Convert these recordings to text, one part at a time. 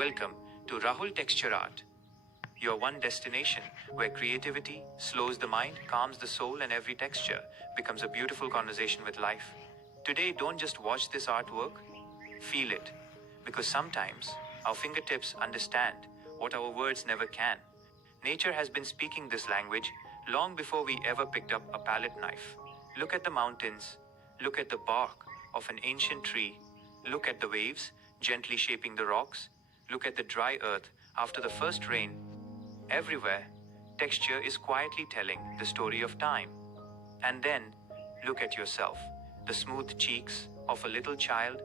Welcome to Rahul Texture Art, your one destination where creativity slows the mind, calms the soul, and every texture becomes a beautiful conversation with life. Today, don't just watch this artwork, feel it, because sometimes our fingertips understand what our words never can. Nature has been speaking this language long before we ever picked up a palette knife. Look at the mountains, look at the bark of an ancient tree, look at the waves gently shaping the rocks, look at the dry earth after the first rain. Everywhere, texture is quietly telling the story of time. And then, look at yourself, the smooth cheeks of a little child,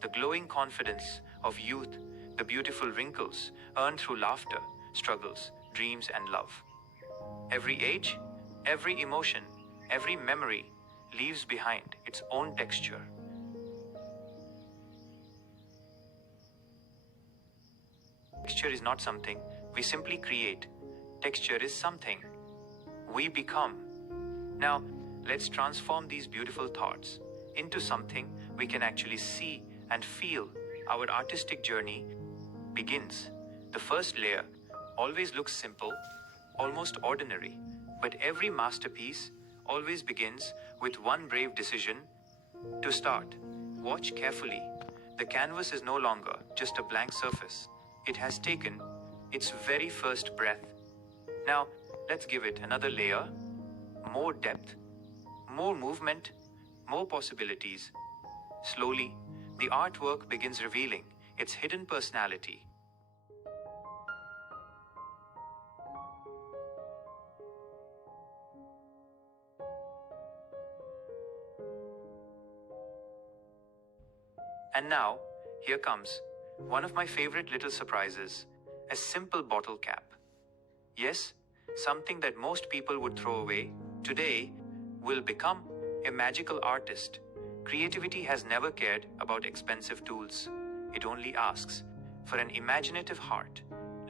the glowing confidence of youth, the beautiful wrinkles earned through laughter, struggles, dreams, and love. Every age, every emotion, every memory leaves behind its own texture. Texture is not something we simply create. Texture is something we become. Now, let's transform these beautiful thoughts into something we can actually see and feel. Our artistic journey begins. The first layer always looks simple, almost ordinary, but every masterpiece always begins with one brave decision to start. Watch carefully. The canvas is no longer just a blank surface. It has taken its very first breath. Now, let's give it another layer, more depth, more movement, more possibilities. Slowly, the artwork begins revealing its hidden personality. And now, here comes one of my favorite little surprises, a simple bottle cap. Yes, something that most people would throw away, today will become a magical artist. Creativity has never cared about expensive tools. It only asks for an imaginative heart.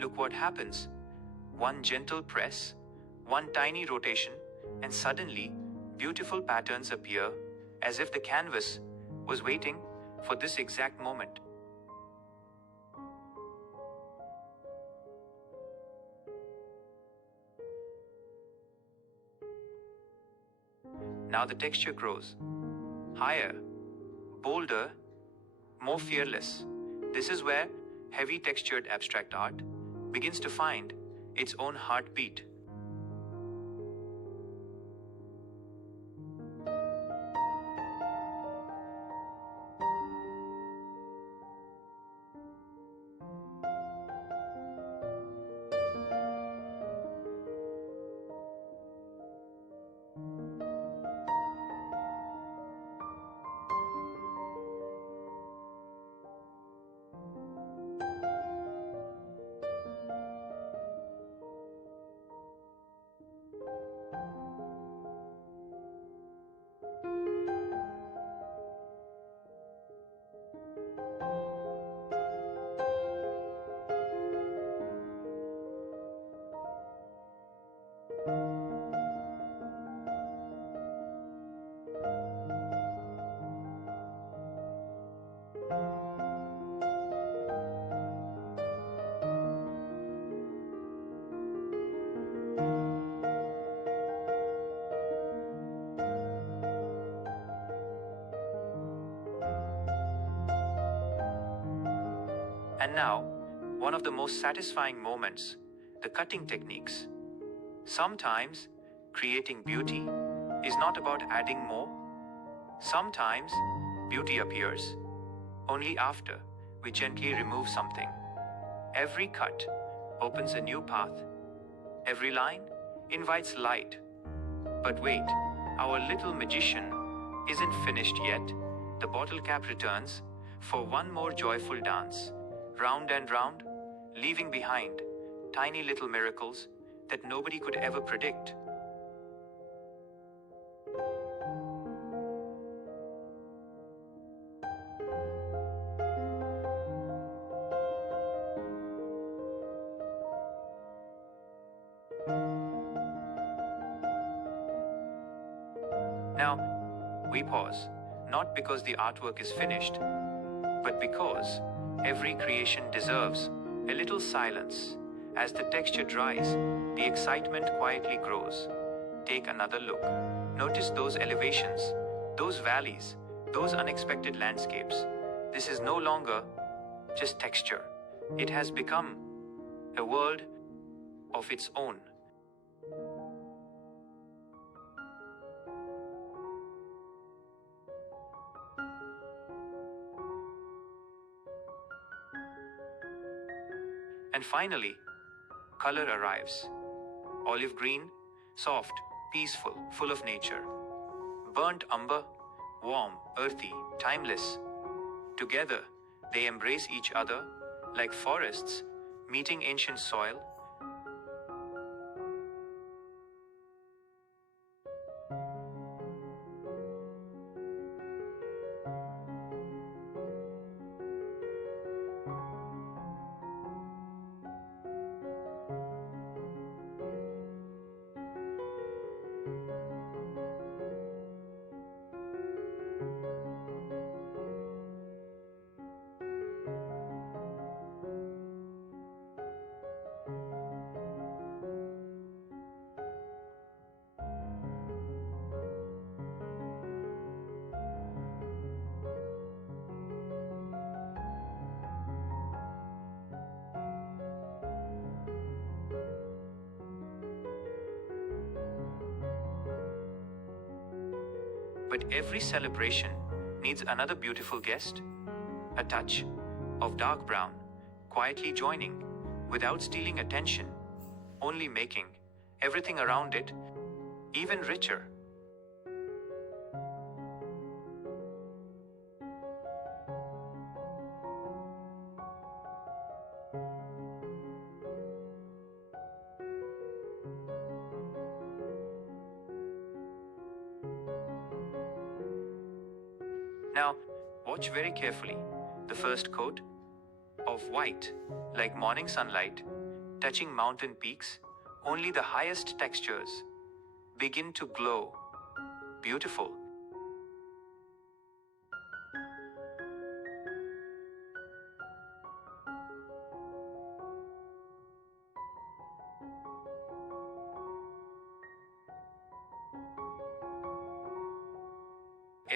Look what happens. One gentle press, one tiny rotation, and suddenly beautiful patterns appear as if the canvas was waiting for this exact moment. Now the texture grows higher, bolder, more fearless. This is where heavy textured abstract art begins to find its own heartbeat. And now, one of the most satisfying moments, the cutting techniques. Sometimes, creating beauty is not about adding more. Sometimes, beauty appears only after we gently remove something. Every cut opens a new path. Every line invites light. But wait, our little magician isn't finished yet. The bottle cap returns for one more joyful dance. Round and round, leaving behind tiny little miracles that nobody could ever predict. Now, we pause, not because the artwork is finished, but because every creation deserves A little silence. As the texture dries, the excitement quietly grows. Take another look. Notice those elevations, those valleys, those unexpected landscapes. This is no longer just texture. It has become a world of its own. And finally, color arrives. Olive green, soft, peaceful, full of nature. Burnt umber, warm, earthy, timeless. Together, they embrace each other like forests meeting ancient soil. But every celebration needs another beautiful guest. A touch of dark brown, quietly joining, without stealing attention, only making everything around it even richer. Now, watch very carefully. The first coat of white, like morning sunlight, touching mountain peaks, only the highest textures begin to glow. Beautiful.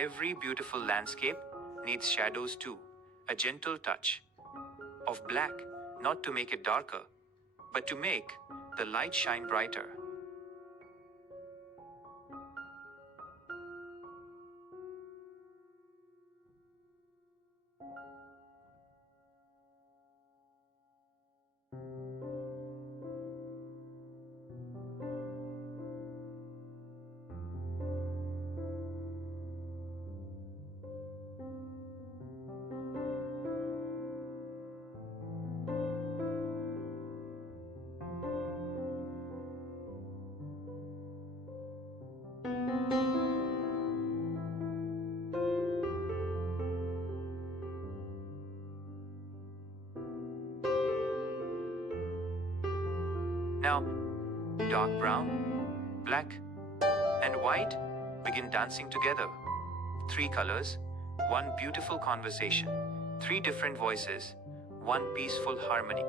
Every beautiful landscape needs shadows too, a gentle touch of black, not to make it darker, but to make the light shine brighter. Now, dark brown, black, and white begin dancing together. Three colors, one beautiful conversation. Three different voices, one peaceful harmony.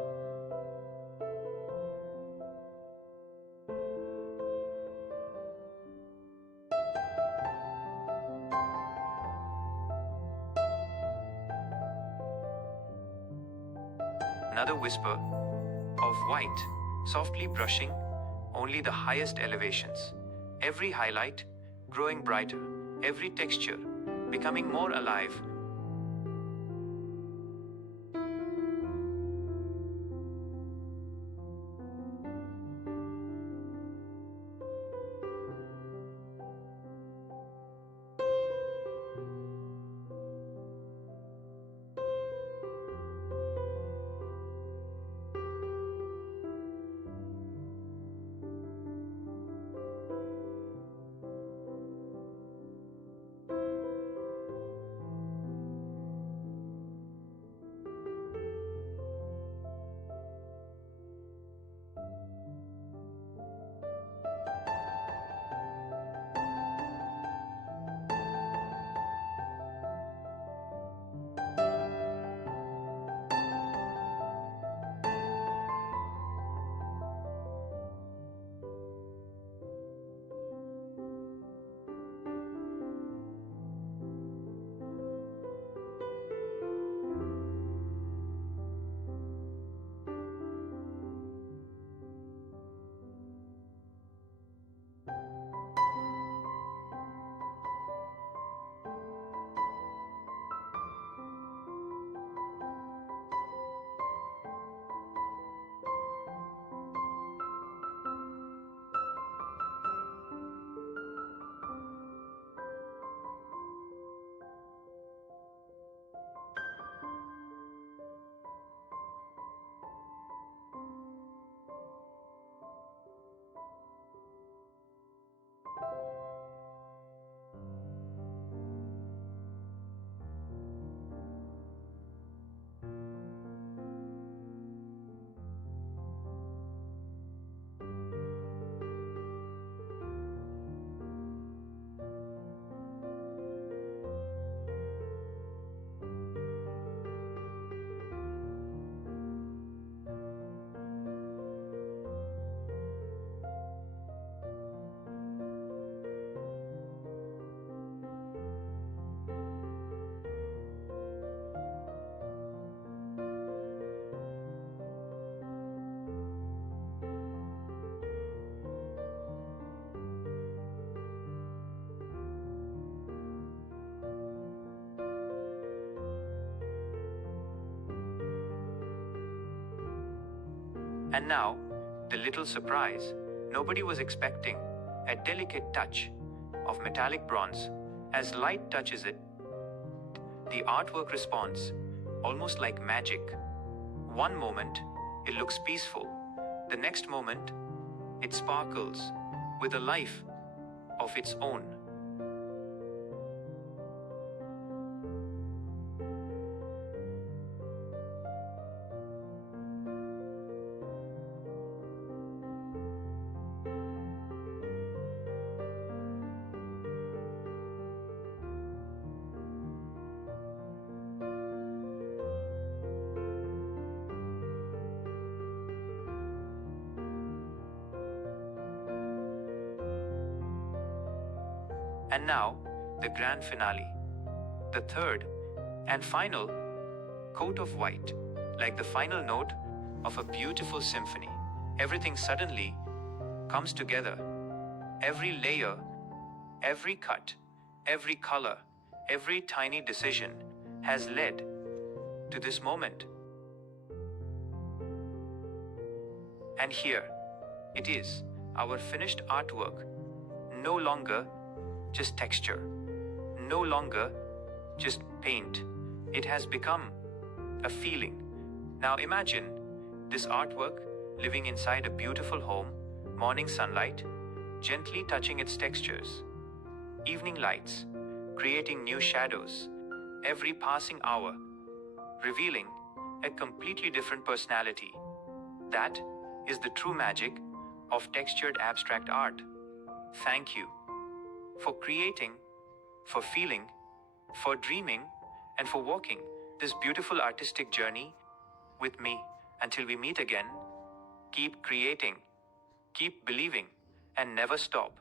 Another whisper of white, softly brushing only the highest elevations. Every highlight growing brighter, every texture becoming more alive. And now, the little surprise nobody was expecting, a delicate touch of metallic bronze. As light touches it, the artwork responds, almost like magic. One moment, it looks peaceful. The next moment, it sparkles with a life of its own. And now, the grand finale. The third and final coat of white, like the final note of a beautiful symphony. Everything suddenly comes together. Every layer, every cut, every color, every tiny decision has led to this moment. And here it is, our finished artwork, no longer just texture, no longer just paint. It has become a feeling. Now imagine this artwork living inside a beautiful home, morning sunlight, gently touching its textures, evening lights, creating new shadows, every passing hour, revealing a completely different personality. That is the true magic of textured abstract art. Thank you for creating, for feeling, for dreaming, and for walking this beautiful artistic journey with me. Until we meet again, keep creating, keep believing, and never stop.